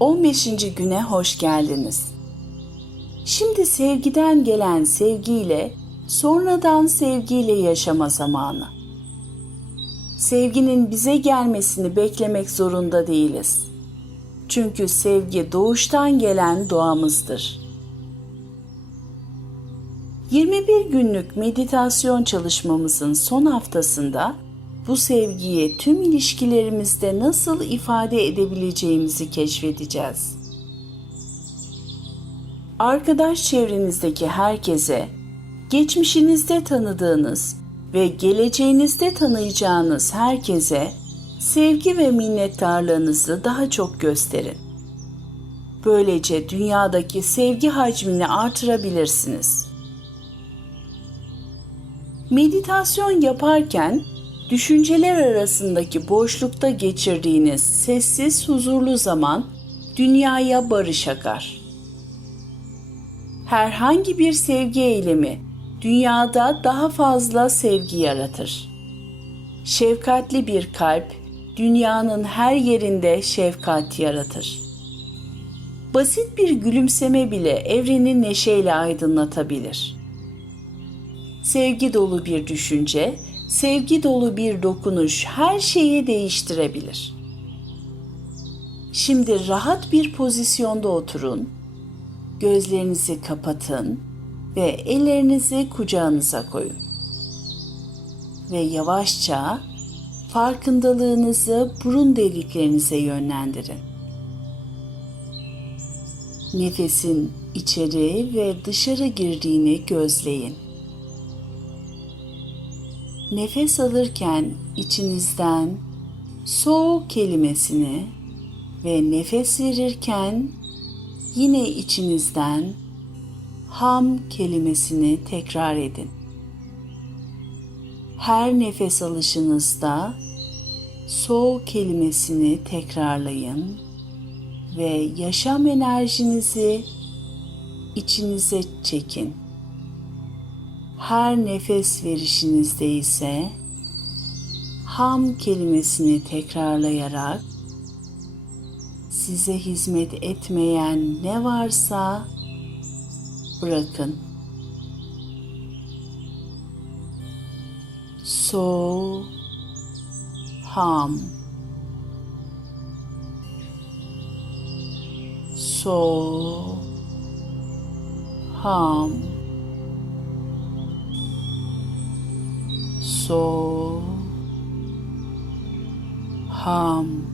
15. güne hoş geldiniz. Şimdi sevgiden gelen sevgiyle, sonradan sevgiyle yaşama zamanı. Sevginin bize gelmesini beklemek zorunda değiliz. Çünkü sevgi doğuştan gelen doğamızdır. 21 günlük meditasyon çalışmamızın son haftasında bu sevgiyi tüm ilişkilerimizde nasıl ifade edebileceğimizi keşfedeceğiz. Arkadaş çevrenizdeki herkese, geçmişinizde tanıdığınız ve geleceğinizde tanıyacağınız herkese sevgi ve minnettarlığınızı daha çok gösterin. Böylece dünyadaki sevgi hacmini artırabilirsiniz. Meditasyon yaparken düşünceler arasındaki boşlukta geçirdiğiniz sessiz huzurlu zaman dünyaya barış akar. Herhangi bir sevgi eylemi dünyada daha fazla sevgi yaratır. Şefkatli bir kalp dünyanın her yerinde şefkat yaratır. Basit bir gülümseme bile evreni neşeyle aydınlatabilir. Sevgi dolu bir düşünce sevgi dolu bir dokunuş her şeyi değiştirebilir. Şimdi rahat bir pozisyonda oturun, gözlerinizi kapatın ve ellerinizi kucağınıza koyun. Ve yavaşça farkındalığınızı burun deliklerinize yönlendirin. Nefesin içeri ve dışarı girdiğini gözleyin. Nefes alırken içinizden so kelimesini ve nefes verirken yine içinizden ham kelimesini tekrar edin. Her nefes alışınızda so kelimesini tekrarlayın ve yaşam enerjinizi içinize çekin. Her nefes verişinizde ise ham kelimesini tekrarlayarak size hizmet etmeyen ne varsa bırakın. So ham so ham so ham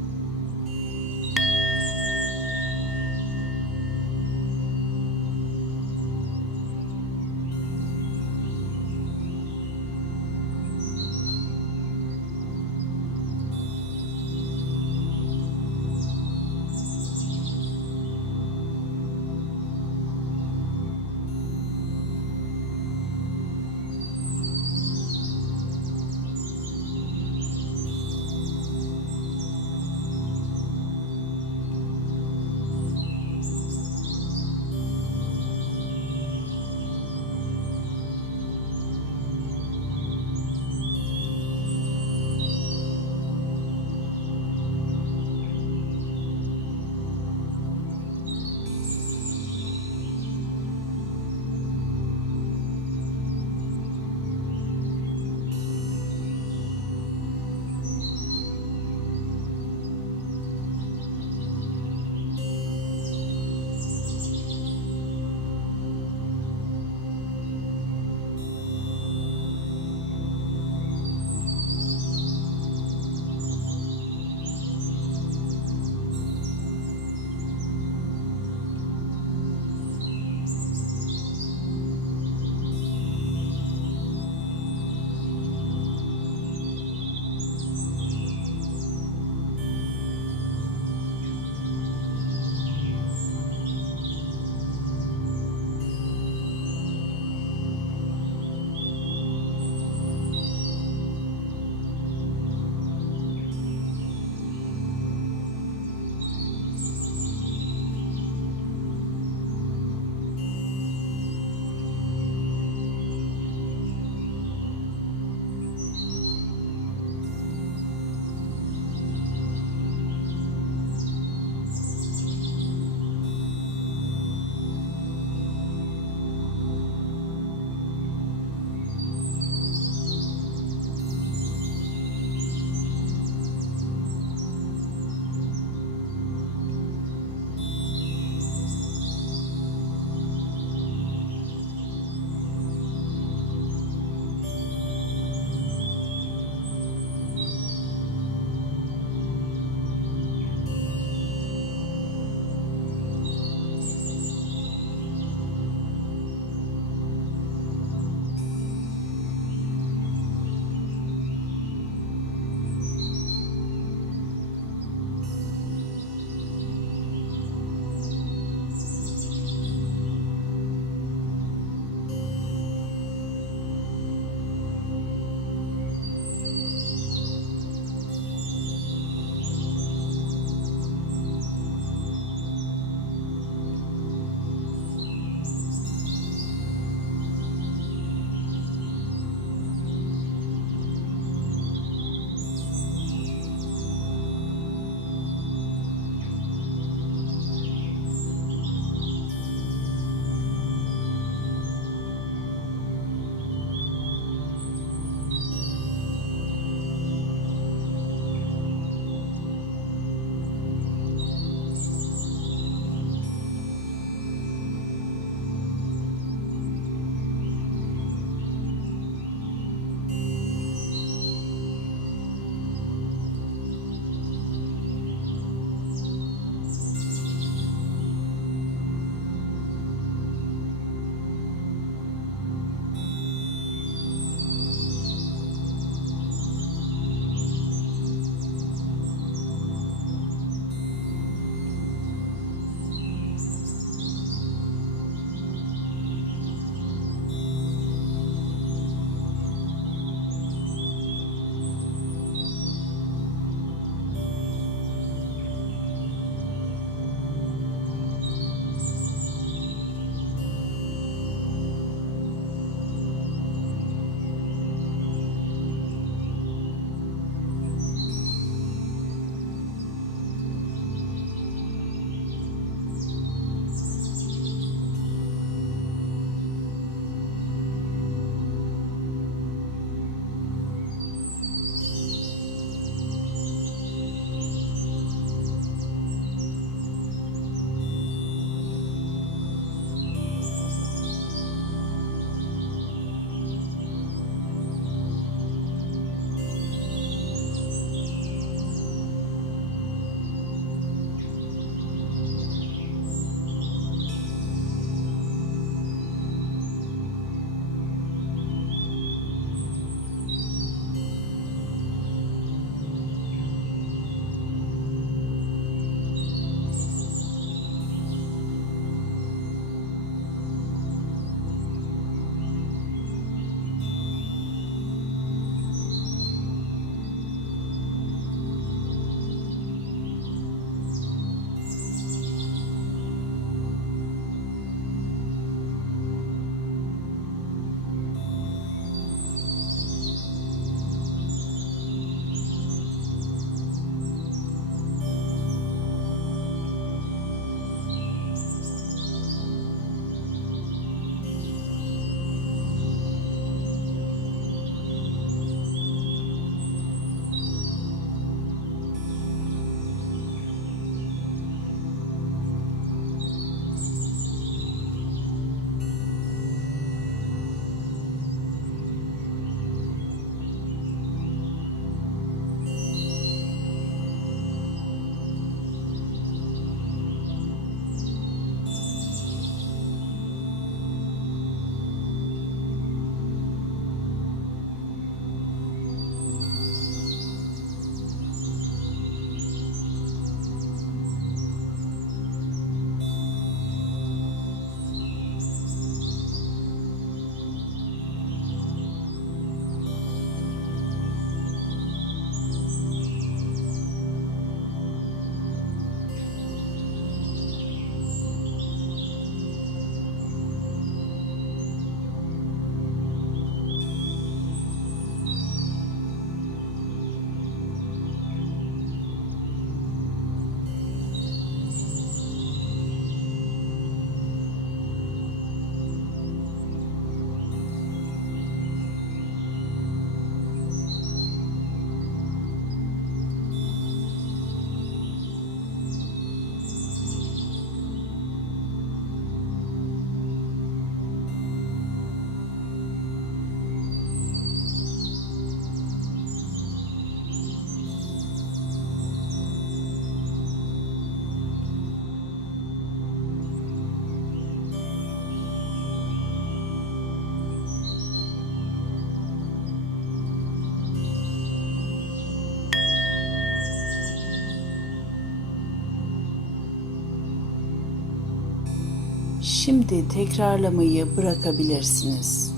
Şimdi tekrarlamayı bırakabilirsiniz.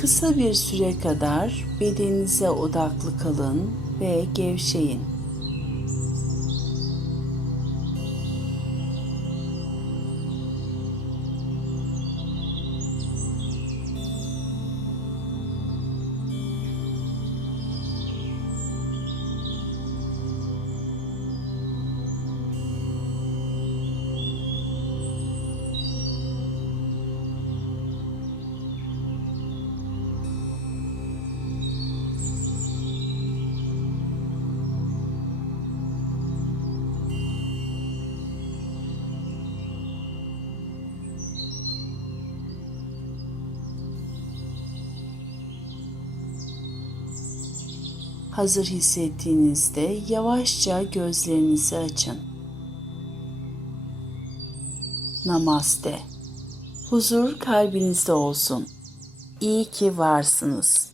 Kısa bir süre kadar bedeninize odaklı kalın ve gevşeyin. Hazır hissettiğinizde yavaşça gözlerinizi açın. Namaste. Huzur kalbinizde olsun. İyi ki varsınız.